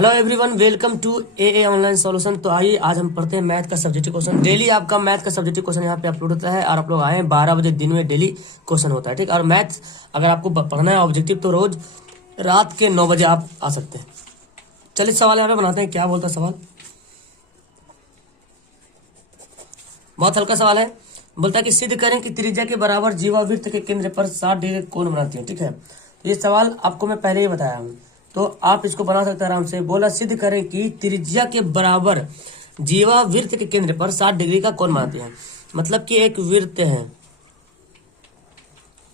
Hello everyone, welcome to a online solution. तो आइए आज हम पढ़ते हैं मैथ का सब्जेक्टिव क्वेश्चन। डेली आपका मैथ का सब्जेक्टिव क्वेश्चन यहाँ पे अपलोड होता है और आप लोग आए 12 बजे दिन में डेली क्वेश्चन होता है, ठीक। और मैथ अगर आपको पढ़ना है ऑब्जेक्टिव तो रोज रात के 9 बजे आप आ सकते हैं। चलिए सवाल यहाँ पे बनाते हैं। क्या बोलता है सवाल? बहुत हल्का सवाल है। बोलता है कि सिद्ध करें कि त्रिज्या के बराबर जीवा वृत्त के केंद्र पर 60 डिग्री कोण बनाती है, ठीक है। तो ये सवाल आपको मैं पहले ही बताया हूँ, तो आप इसको बना सकते हैं आराम से। बोला सिद्ध करें कि त्रिज्या के बराबर जीवा वृत्त के केंद्र पर 60 डिग्री का कोण बनाती है। मतलब कि एक वृत्त है,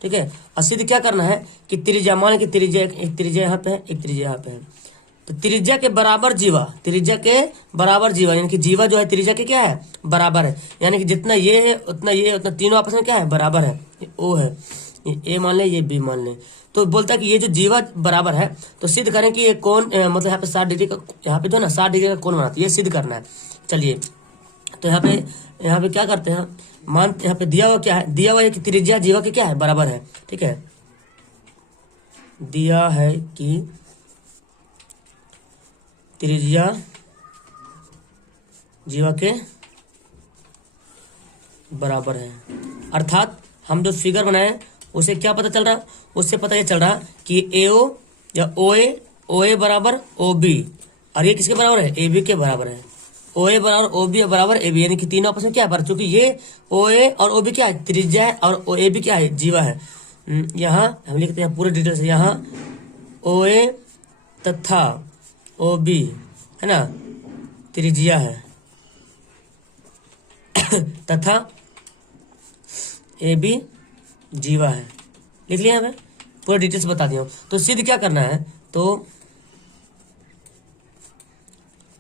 ठीक है। और सिद्ध क्या करना है कि त्रिज्या, मान कि त्रिज्या एक त्रिज्या यहाँ पे है, एक त्रिज्या यहाँ पे है। तो त्रिज्या के बराबर जीवा, त्रिज्या के बराबर जीवा यानी कि जीवा जो है त्रिज्या के क्या है, बराबर है। यानी कि जितना ये है उतना ये है, उतना तीनों आपस में क्या है, बराबर है। ये ओ है, ये ए मान ले, ये बी मान ले। तो बोलता है कि ये जो जीवा बराबर है, तो सिद्ध करें कि ये कोण मतलब यहाँ पे 60 डिग्री का, यहाँ पे जो ना 60 डिग्री का कोण बनाती है, ये सिद्ध करना है। चलिए तो यहाँ पे क्या करते हैं, मानते यहाँ पे दिया हुआ क्या है, दिया हुआ है कि त्रिज्या जीवा के क्या है, बराबर है, ठीक है। दिया है कि त्रिज्या जीवा के बराबर है। अर्थात हम जो फिगर बनाए उसे क्या पता चल रहा, उससे पता ये चल रहा कि एओ या ओए बराबर ओ बी, और ये किसके बराबर है, ए बी के बराबर है। ओए बराबर ओ बी बराबर ए बी, यानी कि तीनों आपस में क्या है, चूंकि ये ओए और ओ बी क्या है, त्रिज्या है, और ए बी क्या है, जीवा है। यहाँ हम लिखते हैं पूरे डिटेल से, यहाँ ओए तथा ओ बी है ना त्रिज्या है तथा ए बी जीवा है। लिख लिया मैं, पूरा डिटेल्स बता दिया हूं। तो सिद्ध क्या करना है, तो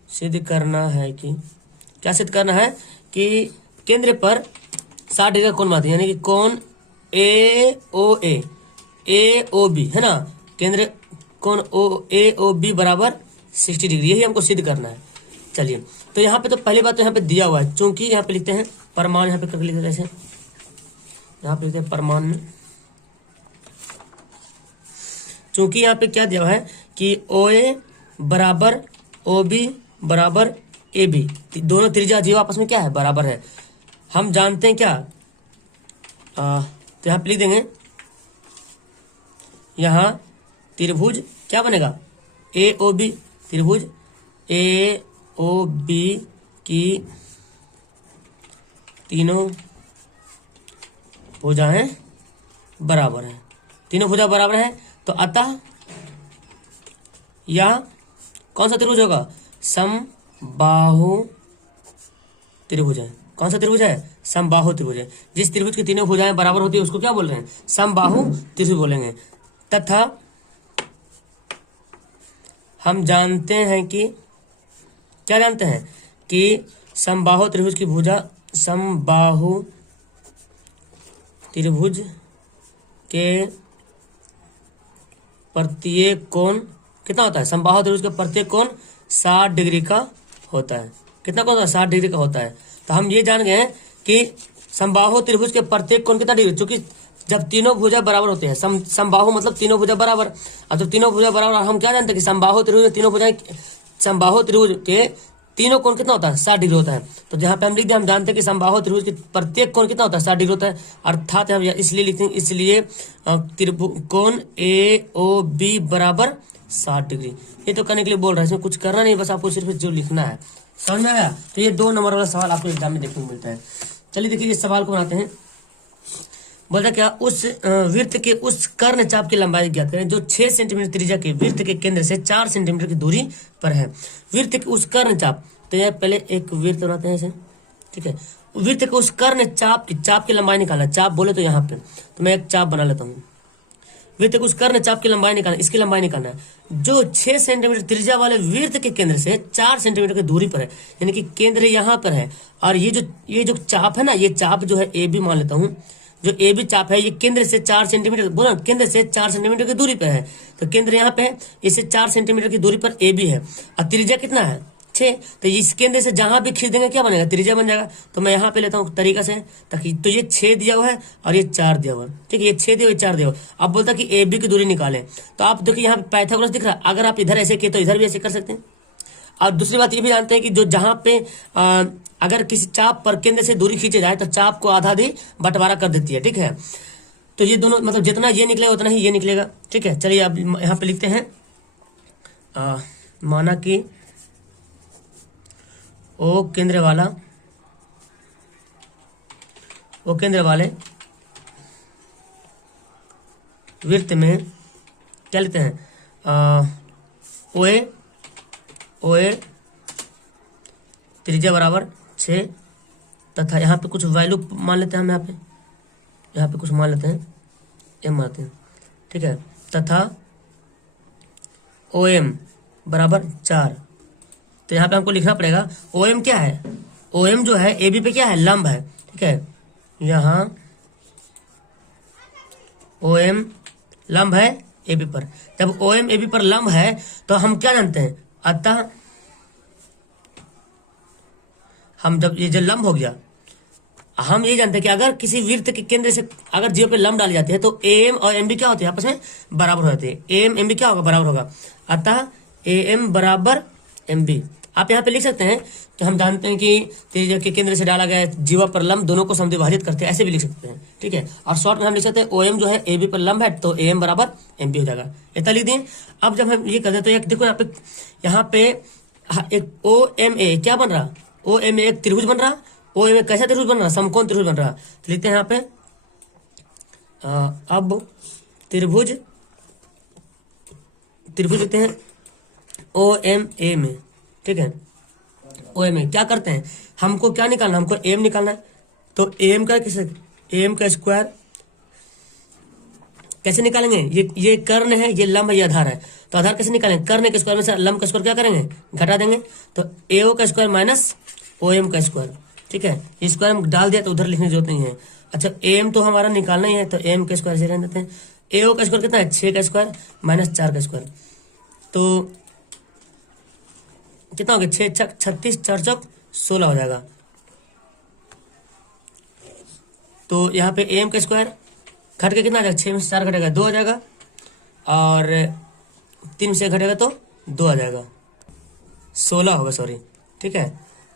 सिद्ध करना है कि क्या सिद्ध करना है कि केंद्र पर 60 डिग्री का कोण बनाती है, यानी कि कोण ए ओ बी है ना, केंद्र कोण ए ओ बी बराबर 60 डिग्री, यही हमको सिद्ध करना है। चलिए तो यहाँ पे तो पहली बात तो यहाँ पे दिया हुआ है, चूंकि यहाँ पे लिखते हैं परमाणु, यहाँ पे करके लिखते हैं ऐसे, यहाँ पे लिखते हैं परमाणु। चूंकि यहाँ पे क्या दिया हुआ है कि ओ ए बराबर ओ बी बराबर ए बी, दोनों त्रिज्या जीवा आपस में क्या है, बराबर है। हम जानते हैं क्या, तो यहाँ पे लिख देंगे, यहाँ त्रिभुज क्या बनेगा, ए ओ बी, त्रिभुज ए ओ बी की तीनों भुजाएं बराबर है, तीनों भुजा बराबर है। तो अतः यह कौन सा त्रिभुज होगा, समबाहु त्रिभुज है। कौन सा त्रिभुज है, समबाहु त्रिभुज है। जिस त्रिभुज की तीनों भुजाएं बराबर होती है उसको क्या बोल रहे हैं, समबाहु त्रिभुज बोलेंगे। तथा हम जानते हैं कि क्या जानते हैं कि समबाहु त्रिभुज की भुजा, समबाहु त्रिभुज के प्रत्येक कोण कितना होता है, समबाहु त्रिभुज का प्रत्येक कोण 60 डिग्री का होता है। कितना कोण होता है, 60 डिग्री का होता है। तो हम ये जान गए कि समबाहु त्रिभुज के प्रत्येक कोण कितना डिग्री, चूंकि जब तीनों भुजा बराबर होते हैं, समबाहु मतलब तीनों भुजा बराबर, अब जब तीनों भुजा बराबर, हम क्या जानते हैं कि समबाहु त्रिभुज तीनों भुजाएं, समबाहु त्रिभुज के तीनों कोण कितना होता है, 60 डिग्री होता है। तो जहां पे हम लिख दिया, हम जानते हैं कि समबाहु त्रिभुज के प्रत्येक कोण कितना होता है, 60 डिग्री होता है। अर्थात हम इसलिए लिखते हैं, इसलिए कोण ए ओ बी बराबर 60 डिग्री। ये तो करने के लिए बोल रहा है, इसमें कुछ करना नहीं, बस आपको सिर्फ जो लिखना है। समझ में आया? तो ये 2 नंबर वाला सवाल आपको एग्जाम में देखने को मिलता है। चलिए देखिए इस सवाल को बनाते हैं। बोलता क्या, उस वृत्त के उस कर्ण चाप की लंबाई ज्ञात करें जो 6 सेंटीमीटर त्रिज्या के वृत्त के केंद्र से 4 सेंटीमीटर की दूरी पर है। वृत्त के उस कर्ण चाप, तो यह पहले एक वृत्त बनाते हैं ऐसे, ठीक है। वृत्त के उस कर्ण चाप की लंबाई निकालना, चाप बोले तो यहाँ पे, तो मैं एक चाप बना लेता हूँ। वृत्त के उस कर्ण चाप की लंबाई निकालना, इसकी लंबाई निकालना है जो 6 सेंटीमीटर त्रिज्या वाले वृत्त के केंद्र से 4 सेंटीमीटर की दूरी पर है, यानी कि केंद्र यहाँ पर है। और ये जो चाप है ना, ये चाप जो है ए बी मान लेता हूँ, जो ए बी चाप है ये केंद्र से 4 सेंटीमीटर, बोला केंद्र से 4 सेंटीमीटर की दूरी पर है। तो केंद्र यहाँ पे है, इससे 4 सेंटीमीटर की दूरी पर ए बी है, और त्रिज्या कितना है, 6। तो इस केंद्र से जहां भी खींच देंगे क्या बनेगा, त्रिज्या बन जाएगा। तो मैं यहाँ पे लेता हूँ तरीका से, ताकि तो ये 6 दिया हुआ है और ये 4 दिया हुआ है, ठीक है। ये 6 दिया हुआ, 4 दिया हुआ। अब बोलता कि ए बी की दूरी निकालें, तो आप देखिए यहाँ पे पाइथागोरस दिख रहा है, अगर आप इधर ऐसे किए तो इधर भी ऐसे कर सकते हैं, और दूसरी बात ये भी जानते हैं कि जो जहां पे अगर किसी चाप पर केंद्र से दूरी खींचे जाए तो चाप को आधा आधी बंटवारा कर देती है, ठीक है। तो ये दोनों मतलब जितना ये निकलेगा उतना ही ये निकलेगा, ठीक है। चलिए अब यहाँ पे लिखते हैं माना कि ओ केंद्र वाले वृत्त में क्या लेते हैं, ओए त्रिज्या बराबर 6 तथा यहाँ पे कुछ वैल्यू मान लेते हैं हम, यहाँ पे कुछ मान लेते हैं, एम मानते हैं, ठीक है। तथा ओ एम बराबर 4। तो यहाँ पे हमको लिखना पड़ेगा ओ एम क्या है, ओ एम जो है ए बी पे क्या है, लंब है, ठीक है। यहाँ ओ एम लंब है ए बी पर। जब ओ एम ए बी पर लंब है तो हम क्या जानते हैं, अतः हम जब ये जो लंब हो गया, हम ये जानते हैं कि अगर किसी वृत्त के केंद्र से अगर जीरो पे लंब डाली जाती है तो ए एम और एम बी क्या होते हैं, आपस में बराबर हो जाते हैं। ए एम एम बी क्या होगा, बराबर होगा। अतः ए एम बराबर एम बी आप यहाँ पे लिख सकते हैं। तो हम जानते हैं कि त्रिज्या के केंद्र से डाला गया जीवा पर लंब दोनों को समद्विभाजित करते हैं, ऐसे भी लिख सकते हैं, ठीक है। और शॉर्ट में हम लिख सकते हैं ओ एम जो है ए बी पर लंब है तो ए एम बराबर एम बी हो जाएगा, इतना लिख दिए। अब जब हम ये करते हैं तो एक देखो यहाँ पे एक ओ एम ए क्या बन रहा, ओ एम ए एक त्रिभुज बन रहा। ओ एम ए कैसा त्रिभुज बन रहा, समकोण त्रिभुज बन रहा। तो लिखते हैं यहाँ पे अब त्रिभुज लिखते हैं ओ एम ए में, ठीक है। ओ एम ए क्या करते हैं, हमको क्या निकालना, हमको एम निकालना है। तो एम का कैसे, एम का स्क्वायर कैसे निकालेंगे, ये कर्ण है, ये लंब है, ये आधार है। तो आधार कैसे निकालेंगे, कर्ण के स्क्वायर में से लंब का स्क्वायर क्या करेंगे, घटा देंगे। तो ए ओ का स्क्वायर माइनस ओ एम का स्क्वायर, ठीक है। स्क्वायर हम डाल दिया तो उधर लिखने की जरूरत नहीं है। अच्छा एम तो हमारा निकालना ही है तो एम का स्क्वायर से रहने देते हैं। ए ओ का स्क्वायर कितना है, 6 का स्क्वायर माइनस 4 का स्क्वायर, तो कितना हो गया, 6 छक 36 4 चौक 16 हो जाएगा। तो यहाँ पे एम का स्क्वायर घट के कितना आ जाएगा, 6 में से 4 घटेगा 2 आ जाएगा, और 3 से घटेगा तो 2 आ जाएगा, 16 होगा, सॉरी, ठीक है।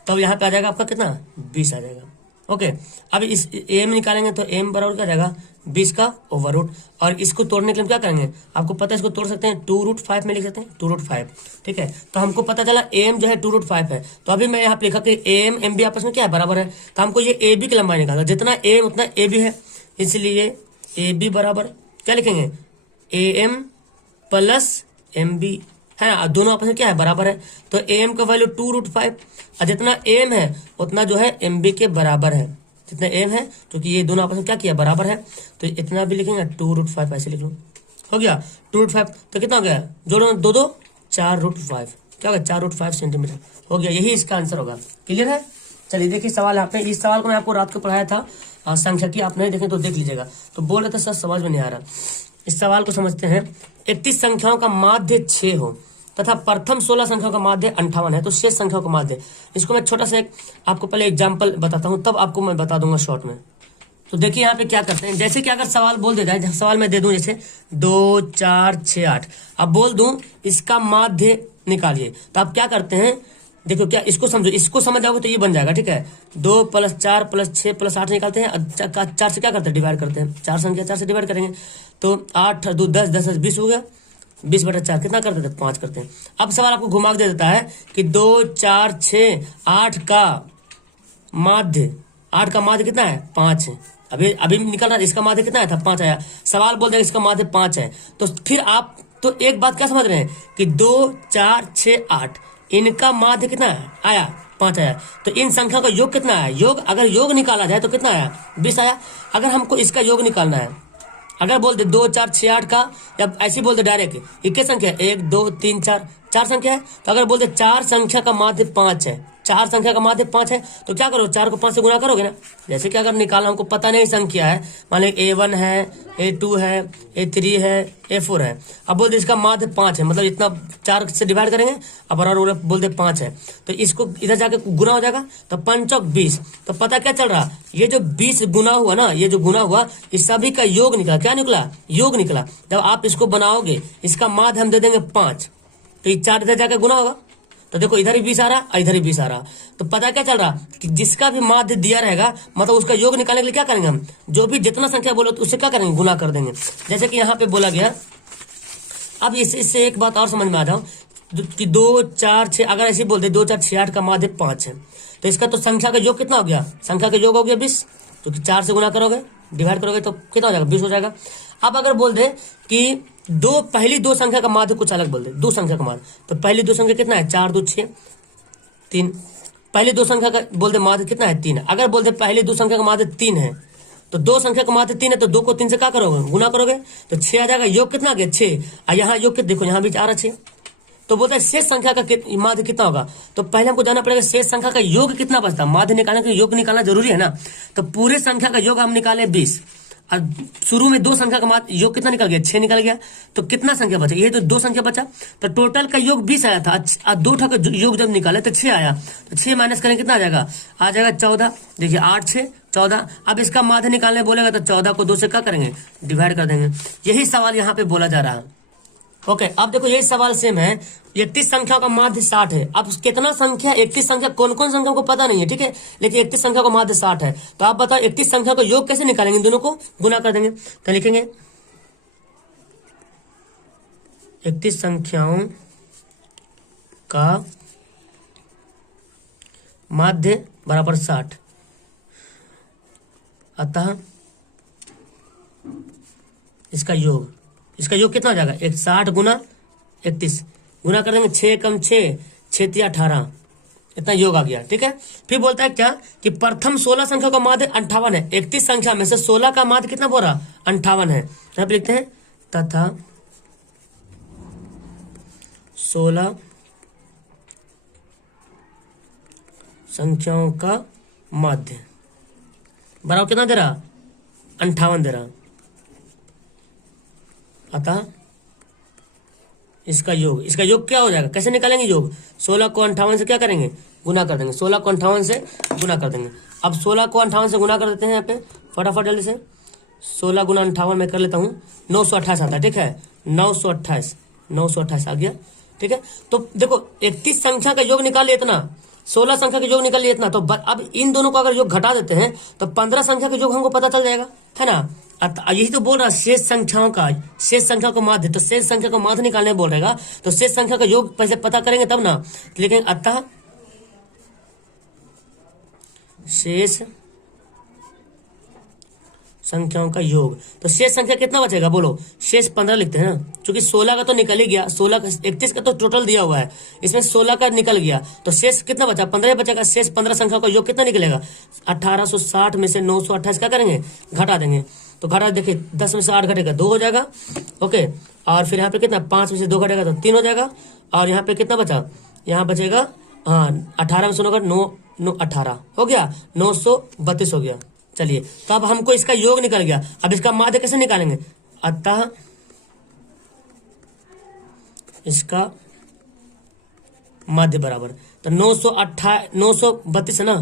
तब यहाँ पे आ जाएगा आपका कितना, 20 आ जाएगा। ओके, अब इस एम निकालेंगे तो एम बराबर क्या जाएगा, 20 का ओवर रूट। और इसको तोड़ने के लिए क्या करेंगे, आपको पता है इसको तोड़ सकते हैं, 2√5 में लिख सकते हैं, 2√5, ठीक है। तो हमको पता चला एम जो है 2√5 है। तो अभी मैं यहाँ पे लिखा कि एम एम बी आपस में क्या है, बराबर है। तो हमको ये ए बी की लंबाई निकालना, जितना एम उतना ए बी है, इसलिए ए बी बराबर क्या लिखेंगे, A M plus M B है, दोनों आपस में क्या है, बराबर है। तो एम का वैल्यू 2√5 और जितना एम है उतना जो है एम बी के बराबर है, जितना एम है, क्योंकि ये दोनों आपस में क्या किया, बराबर है। तो इतना भी लिखेंगे 2√5, ऐसे लिख लो, हो गया 2√5। तो कितना हो गया, जोड़ो 2 4√5, क्या होगा 4√5 सेंटीमीटर हो गया। यही इसका आंसर होगा। क्लियर है। चलिए देखिए सवाल यहाँ पे, इस सवाल को मैं आपको रात को पढ़ाया था, संख्या आप नहीं देखें तो देख लीजिएगा। तो बोल रहे थे सर समझ में नहीं आ रहा, इस सवाल को समझते हैं। 31 संख्याओं का माध्य 6 हो तथा प्रथम 16 संख्याओं का माध्य 58 है तो शेष संख्याओं का माध्य। इसको मैं छोटा सा एक आपको पहले एग्जाम्पल बताता हूँ, तब आपको मैं बता दूंगा शॉर्ट में। तो देखिए यहाँ पे क्या करते हैं, जैसे कि अगर सवाल बोल दे जाए, सवाल मैं दे दूं जैसे 2 4 6 8, अब बोल दूं इसका माध्य निकालिए, तो आप क्या करते हैं, देखो क्या, इसको समझो, इसको समझ जाओगे तो ये बन जाएगा, ठीक है। 2 + 4 + 6 + 8 निकालते हैं, 4 से क्या करते हैं, डिवाइड करते हैं, 4 संख्या 4 से डिवाइड करेंगे तो 8 2 10 10 20 हो गया, 20/4 कितना करते थे, 5 करते हैं। अब सवाल आपको घुमा के दे देता है कि 2 4 6 8 का माध्य, 8 का माध्य कितना है, 5 है। अभी निकल रहा है, इसका माध्य कितना आया था, 5 आया। सवाल बोल देगा इसका माध्य 5 है, तो फिर आप तो एक बात क्या समझ रहे हैं कि 2 4 6 8 इनका माध्य कितना आया, 5 आया। तो इन संख्या का योग कितना आया, योग अगर योग निकाला जाए तो कितना आया, 20 आया। अगर हमको इसका योग निकालना है, अगर बोल दे 2 4 6 8 का, या ऐसे बोल दे डायरेक्ट, ये क्या संख्या है, 1 2 3 4 4 संख्या है। तो अगर बोल दे 4 संख्या का माध्य 5 है, 4 संख्या का माध्य 5 है, तो क्या करो, 4 को 5 से गुना करोगे ना। जैसे कि अगर निकालना हमको पता नहीं संख्या है, मान ली A1 है, A2 है, A3 है, A4 है, अब बोल दे इसका माध्य 5 है, मतलब इतना 4 से डिवाइड करेंगे, अब बराबर बोल दे 5 है, तो इसको इधर जाके गुना हो जाएगा, तो 5 × 20। तो पता क्या चल रहा, ये जो 20 गुना हुआ ना, ये जो गुना हुआ, इस सभी का योग निकला। क्या निकला, योग निकला। जब आप इसको बनाओगे, इसका माध्य हम दे देंगे 5, तो ये 4 इधर जाकर गुना होगा, तो देखो इधर भी 20 आ रहा और इधर भी 20 आ रहा। तो पता क्या चल रहा कि जिसका भी माध्य दिया रहेगा मतलब उसका योग निकालने के लिए क्या करेंगे हम, जो भी जितना संख्या बोलो तो उससे क्या करेंगे, गुना कर देंगे। जैसे कि यहाँ पे बोला गया। अब इससे एक बात और समझ में आ जाओ कि 2 4 6, अगर ऐसे बोलते 2 4 6 8 का माध्य 5 है, तो इसका तो संख्या का योग कितना हो गया, संख्या का योग हो गया 20, क्योंकि 4 से गुना करोगे डिवाइड करोगे तो कितना हो जाएगा, 20 हो जाएगा। अब अगर बोल दे कि पहली दो संख्या का माध्य कुछ अलग बोल दे, दो संख्या का माध्य, तो पहली दो संख्या कितना है, 4 2 6 3। पहली दो संख्या का बोल दे माध्य कितना है, 3। अगर बोल दे पहली दो संख्या का माध्य 3 है, तो दो संख्या का माध्य 3 है, तो 2 को 3 से क्या करोगे, गुना करोगे, तो 6 आ जाएगा। योग कितना आ गया, 6। और यहाँ योग कितना, देखो यहाँ भी आ रहा 6। तो बोलते हैं शेष संख्या का माध्य कितना होगा। तो पहले हमको जानना पड़ेगा शेष संख्या का योग कितना बचता है। माध्य निकालने के योग निकालना जरूरी है ना। तो पूरे संख्या का योग हम निकाले 20, और शुरू में दो संख्या का माध्य योग कितना निकल गया, 6 निकल गया। तो कितना संख्या बचा, ये तो 2 संख्या बचा। तो टोटल का योग 20 आया था, और 2 का योग जब निकाले तो 6 आया। तो 6 माइनस करेंगे कितना आ जाएगा, 14। देखिए 8 6 14। अब इसका माध्य निकालने बोलेगा तो 14 को 2 से क्या करेंगे, डिवाइड कर देंगे। यही सवाल यहाँ पे बोला जा रहा है। ओके, अब देखो यही सवाल सेम है। 31 संख्या का माध्य 60 है। अब कितना संख्या, 31 संख्या कौन कौन संख्या को पता नहीं है, ठीक है, लेकिन 31 संख्या का माध्य 60 है। तो आप बताओ 31 संख्या का योग कैसे निकालेंगे, दोनों को गुना कर देंगे। तो लिखेंगे 31 संख्याओं का माध्य बराबर 60, अतः इसका योग कितना हो जाएगा, 60 गुना 31, गुना कर देंगे 6 कम 6 6 18, इतना योग आ गया, ठीक है। फिर बोलता है क्या कि प्रथम 16 संख्या का माध्य 58 है। 31 संख्या में से 16 का माध्य कितना बोल रहा, 58 है। यहाँ पे लिखते हैं तथा 16 संख्याओं का माध्य बराबर कितना दे रहा, 58 दे रहा, अतः इसका योग क्या हो जाएगा, कैसे निकालेंगे योग, 16 को 58 से क्या करेंगे, गुना कर देंगे। 16 को 58 से गुना कर देंगे। अब 16 को 58 से गुना कर देते हैं यहाँ पे फटाफट जल्दी से। 16 गुना 58 में कर लेता हूँ, 928 आता है, ठीक है, 928 आ गया, ठीक है। तो देखो 31 संख्या का योग निकाल लिया इतना, 16 संख्या का योग निकाल लिया इतना। तो अब इन दोनों को अगर योग घटा देते हैं तो 15 संख्या का योग हमको पता चल जाएगा, है ना। यही तो बोल रहा शेष संख्या को माध्य, तो शेष संख्या को माध्य निकालने बोल रहेगा, तो शेष संख्या का योग पहले पता करेंगे तब ना। लेकिन अतः शेष संख्याओं का योग, तो शेष संख्या कितना बचेगा बोलो, शेष 15 लिखते हैं ना, क्योंकि 16 का तो निकल ही गया, 16 का 31 का तो टोटल दिया हुआ है, इसमें 16 का निकल गया, तो शेष कितना बचा, 15 बचेगा। शेष 15 संख्या का योग कितना निकलेगा, 1860 में से 928 क्या करेंगे, घटा देंगे। तो घटा देखिए 10 में से 8 घटेगा 2 हो जाएगा, ओके। और फिर यहाँ पे कितना, 5 में से 2 घटेगा तो 3 हो जाएगा। और यहाँ पे कितना बचा, यहाँ बचेगा, हाँ 18 में से 9 18 हो गया, 932 हो गया। चलिए, तो अब हमको इसका योग निकल गया। अब इसका माध्य कैसे निकालेंगे, अतः इसका माध्य बराबर, तो 932 है ना,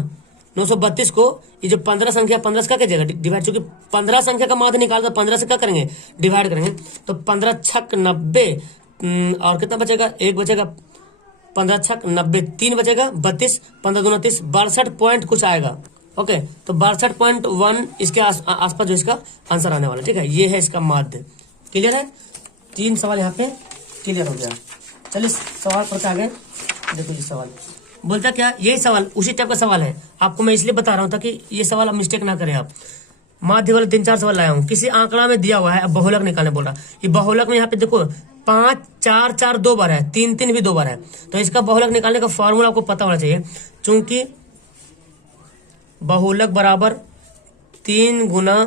932 को ये जो 15 संख्या 15 से क्या कीजिएगा डिवाइड, चूंकि 15 संख्या का माध्य निकाल तो 15 से क्या करेंगे, डिवाइड करेंगे। तो 15 छक 90, और कितना बचेगा, एक बचेगा, 15 छक 90, 3 बचेगा 32, 15 दूना 30, 62 पॉइंट कुछ आएगा, ओके। तो 62.1 इसके आसपास जो इसका आंसर आने वाला, ठीक है। ये है इसका माध्य, क्लियर है। 3 सवाल यहाँ पे क्लियर हो गया। चलिए सवाल पढ़ते आगे। देखो ये सवाल बोलता क्या, ये सवाल उसी टाइप का सवाल है, आपको मैं इसलिए बता रहा हूँ ताकि ये सवाल आप मिस्टेक ना करें आप। माध्य वाले 3 4 सवाल लाया हूँ। किसी आंकड़ा में दिया हुआ है, अब बहुलक निकालने बोल रहा है। ये बहुलक में यहाँ पे देखो 5 4 4 2 बार है, 3 3 भी 2 बार है। तो इसका बहुलक निकालने का फॉर्मूला आपको पता होना चाहिए, चूंकि बहुलक बराबर 3 गुना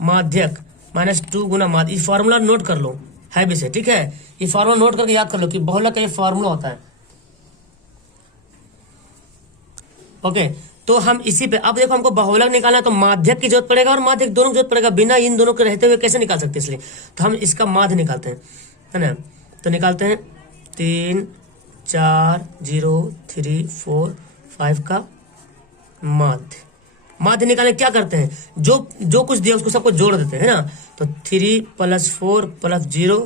माध्यक माइनस 2 गुना माध्य। इस फॉर्मूला नोट कर लो, है भी से, ठीक है। ये फॉर्मूला नोट करके याद कर लो कि बहुलक का ये फॉर्मूला होता है, ओके। तो हम इसी पे, अब देखो हमको बहुलक निकालना है तो माध्यक की जरूरत पड़ेगा और माध्यक दोनों की जरूरत पड़ेगा, बिना इन दोनों के रहते हुए कैसे निकाल सकते, इसलिए तो हम इसका माध्य निकालते हैं, है ना। तो निकालते हैं 3 4 0 3 4 5 का माध्य निकालने क्या करते हैं, जो कुछ दिया उसको सबको जोड़ देते हैं, है ना। तो 3 + 4 + 0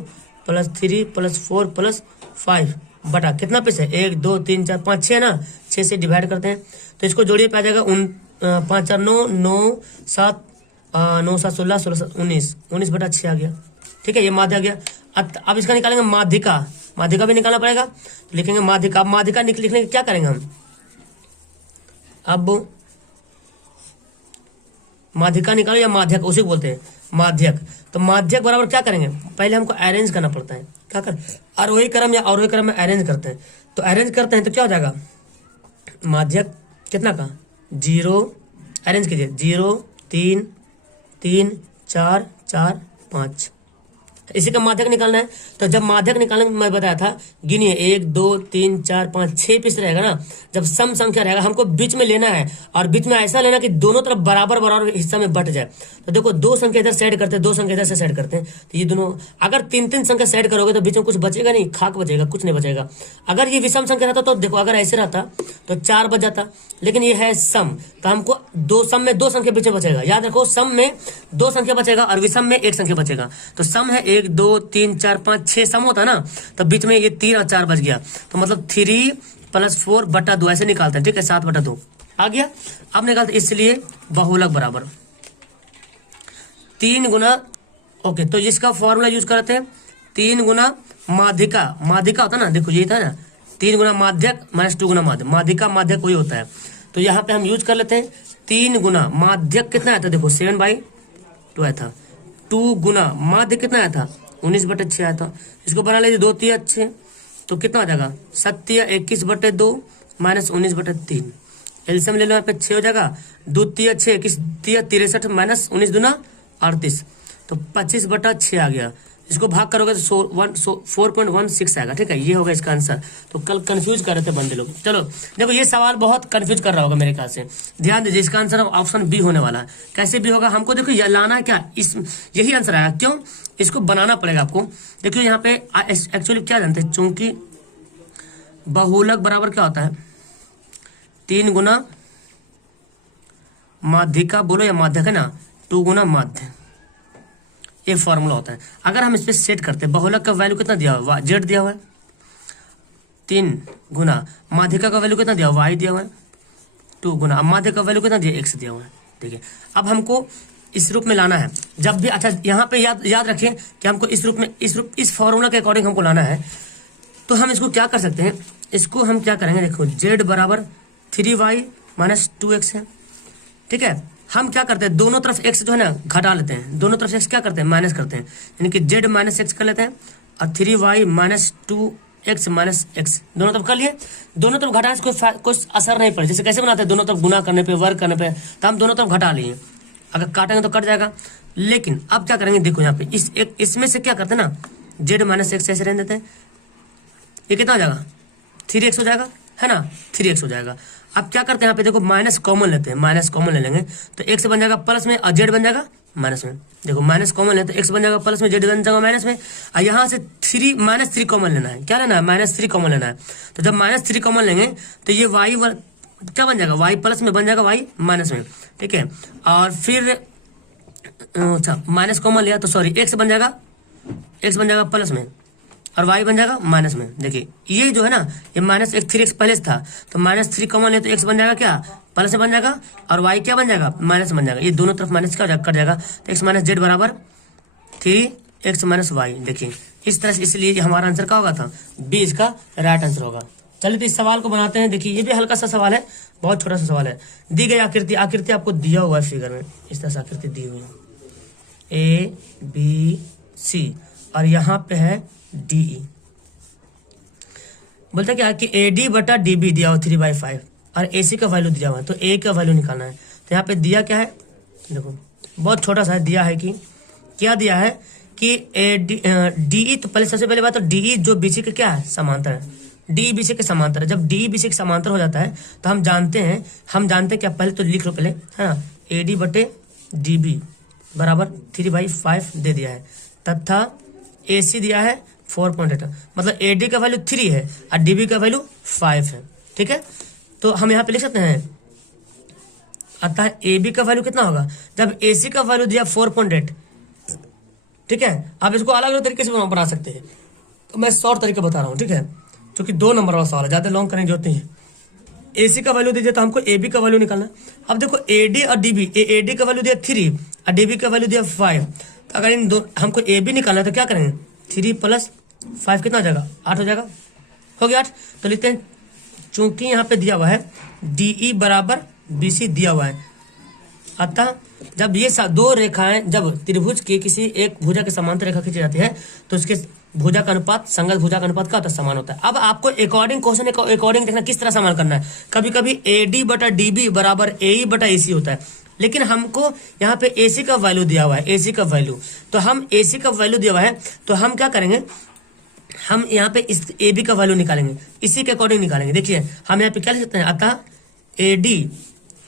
+ 3 + 4 + 5 बटा कितना पीस है, 1 2 3 4 5 6 ना, 6 से डिवाइड करते हैं तो इसको जोड़िए पे आ जाएगा 5 4 9 9 7 9 7 16 16 7 19 19 बटा 6 आ गया। ठीक है, ये माध्य आ गया। अब इसका निकालेंगे माध्यिका, माध्यिका भी निकालना पड़ेगा तो लिखेंगे माध्यिका। अब माध्यिका लिखने के क्या करेंगे हम, अब माध्यिका निकालो या माध्यक उसी को बोलते हैं माध्यक। तो माध्यक बराबर क्या करेंगे, पहले हमको अरेंज करना पड़ता है, क्या कर आरोही क्रम या अवरोही क्रम में अरेंज करते हैं। तो अरेंज करते हैं तो क्या हो जाएगा, माध्यक कितना का 0, अरेंज कीजिए 0 3 3 4 4 5, इसी का माध्यक निकालना है। तो जब माध्यक निकालने में मैं बताया था, गिनिए 1 2 3 4 5 6 पीस रहेगा ना, जब सम संख्या रहेगा हमको बीच में लेना है और बीच में ऐसा लेना कि दोनों तरफ बराबर बराबर हिस्सा में बट जाए। तो देखो 2 संख्या इधर सेट करते हैं, 2 संख्या इधर से सेट करते हैं, तो ये दोनों अगर 3 संख्या सेट करोगे तो बीच में कुछ बचेगा नहीं, खाक बचेगा, कुछ नहीं बचेगा। अगर ये विषम संख्या रहता तो देखो अगर ऐसे रहता तो 4 बच जाता, लेकिन ये है सम, तो हमको सम में 2 संख्या बीच में बचेगा। याद रखो सम में 2 संख्या बचेगा और विषम में 1 संख्या बचेगा। तो सम है 1 2 3 4 5 6 सम होता है ना, तो बीच में ये 3 और 4 बच गया, तो मतलब 3 + 4 बटा 2 ऐसे निकालते हैं। ठीक है, 7 बटा 2 आ गया। अब निकालते इसलिए बहुलक बराबर 3 गुना, ओके, तो इसका फॉर्मूला यूज करते हैं 3 गुना माध्यिका, माध्यिका होता है ना, देखो ये था ना 3 गुना माध्यक -2 गुना माध्य, माध्यिका माध्यक वही होता है। तो यहाँ पे हम यूज कर लेते हैं 3 गुना माध्यक कितना आया था, देखो 7/2 आया था, 2 गुना माध्य कितना आया था 19/6 आया था। इसको बना लीजिए 2 3 6, तो कितना आ जाएगा 7 21/2 - 19/3, एलसीएम ले लो यहाँ पे 6 हो जाएगा, 2 3 6 21 3 63 - 19 दूना 38, तो 25/6 आ गया। इसको भाग करोगे तो 4.16 आएगा। ठीक है, ये होगा इसका आंसर। तो कल कंफ्यूज कर रहे थे बंदे लोग। चलो देखो ये सवाल बहुत कंफ्यूज कर रहा होगा मेरे ख्याल से, ध्यान दीजिए, इसका आंसर ऑप्शन बी होने वाला है। कैसे भी होगा हमको, देखो ये लाना है क्या, इस यही आंसर आएगा। क्यों, इसको बनाना पड़ेगा आपको। देखिए यहाँ पे एक्चुअली क्या जानते हैं, चूंकि बहुलक बराबर क्या होता है 3 गुना माध्यिका, बोलो या माध्यक है ना, 2 गुना माध्य, ये फॉर्मूला होता है। अगर हम इस पे सेट करते हैं, बहुलक का वैल्यू कितना दिया हुआ है, जेड दिया हुआ है, 3 गुना माध्यिका का वैल्यू कितना दिया हुआ, वाई दिया हुआ है, 2 गुना माध्यिका का वैल्यू कितना दिया, एक्स दिया हुआ है। देखिए अब हमको इस रूप में लाना है जब भी। अच्छा यहाँ पे याद रखें कि हमको इस रूप में इस फॉर्मूला के अकॉर्डिंग हमको लाना है। तो हम इसको क्या कर सकते हैं, इसको हम क्या करेंगे, देखो जेड बराबर 3y - 2x है। ठीक है, हम क्या करते हैं, दोनों तरफ x जो है ना घटा लेते हैं, दोनों तरफ x क्या करते हैं माइनस करते हैं, यानी कि z -x कर लेते हैं और 3y - 2x - x दोनों तरफ कर लिए। दोनों तरफ घटाने से कोई असर नहीं पड़े। जैसे कैसे बनाते हैं, दोनों तरफ गुना करने पे, वर्ग करने पे, तो हम दोनों तरफ घटा लिए, अगर काटेंगे तो कट जाएगा। लेकिन अब क्या करेंगे, देखो यहाँ पे इसमें से क्या करते हैं ना, z - x ऐसे रहने देते हैं, ये कितना हो जाएगा 3x हो जाएगा, है ना, 3x हो जाएगा। अब क्या करते हैं यहाँ पे, देखो माइनस कॉमन लेते हैं, माइनस कॉमन ले लेंगे तो x बन जाएगा प्लस में और z बन जाएगा माइनस में। देखो माइनस कॉमन लेते हैं, x बन जाएगा प्लस में, z बन जाएगा माइनस में, और यहाँ से -3 कॉमन लेना है। क्या लेना है, -3 कॉमन लेना है। तो जब -3 कॉमन लेंगे तो ये y क्या बन जाएगा, y प्लस में बन जाएगा y माइनस में। ठीक है, और फिर अच्छा माइनस कॉमन लिया तो सॉरी x बन जाएगा प्लस में और y बन जाएगा माइनस में। देखिए ये जो है ना, ये -3x पहले से था, तो -3 कॉमन ले तो x बन जाएगा क्या, प्लस में बन जाएगा, और y क्या बन जाएगा, माइनस बन जाएगा। ये दोनों तरफ माइनस क्या कट जाएगा, तो x - z बराबर 3x - y। देखिए इस तरह से, इसलिए हमारा आंसर क्या होगा था, बी इसका राइट आंसर होगा। चलिए तो इस सवाल को बनाते हैं। देखिए ये भी हल्का सा सवाल है, बहुत छोटा सा सवाल है। दी गई आकृति आपको दिया हुआ है फिगर में, इस तरह से आकृति दी हुई है ABC, और यहाँ पे है DE। बोलता क्या कि AD बटा DB दिया हुआ 3/5 और AC का वैल्यू दिया हुआ है, तो A का वैल्यू निकालना है। तो यहाँ पे दिया क्या है, देखो बहुत छोटा सा है, दिया है कि क्या दिया है कि DE, तो पहले सबसे पहले बात तो DE जो BC के क्या है, समांतर है। DE BC के समांतर है। जब DE BC के समांतर हो जाता है तो हम जानते हैं क्या, पहले तो लिख लो पहले, है ना, AD बटे DB बराबर 3/5 दे दिया है, तथा AC दिया है 4.8, मतलब AD का वैल्यू 3 है और DB का वैल्यू 5 है। ठीक है, तो हम यहाँ पे लिख सकते हैं, अतः AB का वैल्यू कितना होगा, जब AC का वैल्यू दिया 4.8। ठीक है, आप इसको अलग अलग तरीके से बना सकते हैं, तो मैं शॉर्ट तरीका बता रहा हूँ। ठीक है, क्योंकि 2 नंबर वाला सवाल है, ज्यादा लॉन्ग करने की जरूरत नहीं है। AC का वैल्यू दीजिए तो हमको AB का वैल्यू निकालना है। अब देखो AD और DB, AD का वैल्यू दिया 3 और DB का वैल्यू दिया 5। तो अगर इन दो हमको AB निकालना है तो क्या करेंगे, 3 + 5 कितना हो जाएगा, 8 हो जाएगा। हो गया 8। तो लिखते हैं, चूंकि यहाँ पे दिया हुआ है DE बराबर BC दिया हुआ है, अतः जब ये दो रेखाएं जब त्रिभुज की किसी एक भुजा के समांतर रेखा खींची जाती है तो उसके भुजा का अनुपात संगत भुजा का अनुपात क्या होता है, समान होता है। अब आपको अकॉर्डिंग क्वेश्चन अकॉर्डिंग देखना किस तरह समान करना है। कभी कभी AD बटा DB बराबर AE बटा AC होता है, लेकिन हमको यहाँ पे AC का वैल्यू दिया हुआ है, AC का वैल्यू, तो हम AC का वैल्यू दिया हुआ है तो हम क्या करेंगे, हम यहाँ पे इस AB का वैल्यू निकालेंगे, इसी के अकॉर्डिंग निकालेंगे। देखिए हम यहाँ पे क्या लिख सकते हैं, अतः AD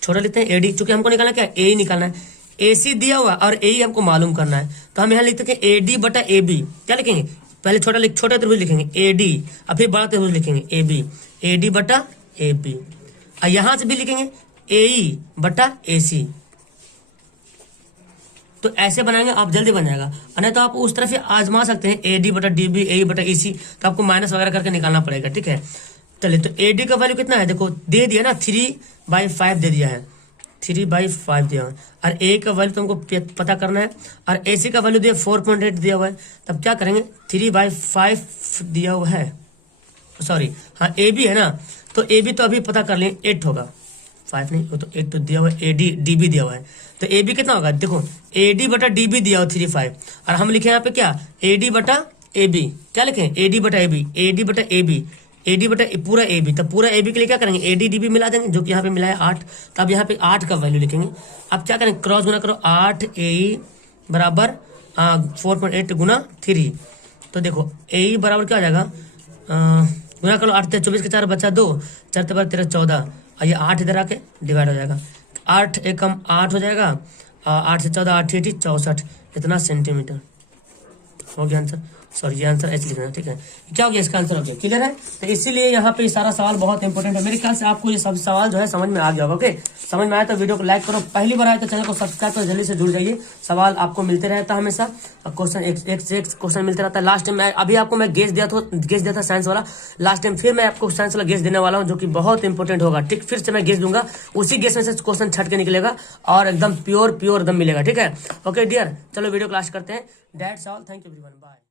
छोटा लेते हैं AD, चूंकि हमको निकालना क्या है, AE निकालना है। AC दिया हुआ और AE हमको मालूम करना है, तो हम यहाँ लिखते हैं AD बटा AB। क्या लिखेंगे, पहले छोटा त्रिभुज लिखेंगे AD और फिर बड़ा त्रिभुज लिखेंगे AB, AD बटा AB। और यहां से भी लिखेंगे AE बटा AC। तो ऐसे बनाएंगे आप, जल्दी बन जाएगा। नहीं तो आप उस तरफ आजमा सकते हैं, AD बटा DB, AE बटा EC, तो आपको माइनस वगैरह करके निकालना पड़ेगा, ठीक है। चलिए, तो AD का वैल्यू कितना है, देखो दे दिया ना, 3/5 दे दिया है, 3/5 दिया है। और A का वैल्यू तुमको पता करना है, और AC का वैल्यू दिया 4.8 दिया हुआ है। तब क्या करेंगे, 3/5 दिया हुआ है, सॉरी हाँ AB है ना, तो AB तो अभी पता कर लें, 8 होगा, 5 नहीं, वो तो 8 तो दिया हुआ है। AD DB दिया हुआ है, तो AB कितना होगा, देखो AD बटा DB दिया हुआ 3/5, और हम लिखे यहाँ पे क्या, AD बटा AB। क्या लिखें, AD बटा AB, AD बटा AB, AD बटा पूरा AB। तब पूरा AB के लिए क्या करेंगे, AD DB मिला देंगे, जो कि यहाँ पे मिला है 8। तब यहाँ पे 8 का वैल्यू लिखेंगे। अब क्या करेंगे, क्रॉस गुना करो, 8 AE बराबर 4.8 गुना 3। तो देखो AE बराबर क्या हो जाएगा, गुना करो, 8 24 के 4 बचा 2, 4 13 14, और ये 8 इधर आके डिवाइड हो जाएगा, 8 एकम 8 हो जाएगा, 8 से 14 8 8 64, इतना सेंटीमीटर हो गया आंसर। सॉरी ये आंसर ऐसे लिखना है, ठीक है। क्या हो गया, इसका आंसर हो गया, क्लियर है। तो इसीलिए यहाँ पे सारा सवाल बहुत इंपॉर्टेंट है। मेरे ख्याल से आपको ये सब सवाल जो है समझ में आ गया होगा। ओके, समझ में आया तो वीडियो को लाइक करो, पहली बार आए तो चैनल को सब्सक्राइब करो, जल्दी से जुड़ जाइए। सवाल आपको मिलते रहता है हमेशा, क्वेश्चन एक से एक क्वेश्चन मिलते रहता है। लास्ट टाइम अभी आपको मैं गेस दिया था साइंस वाला, लास्ट टाइम फिर मैं आपको साइंस वाला गेस देने वाला हूँ, जो कि बहुत इंपॉर्टेंट होगा, ठीक। फिर से मैं गेस दूंगा, उसी गेस में से क्वेश्चन छट के निकलेगा और एकदम प्योर एकदम मिलेगा, ठीक है। ओके डियर, चलो वीडियो क्लास करते हैं। That's all, thank you everyone, bye.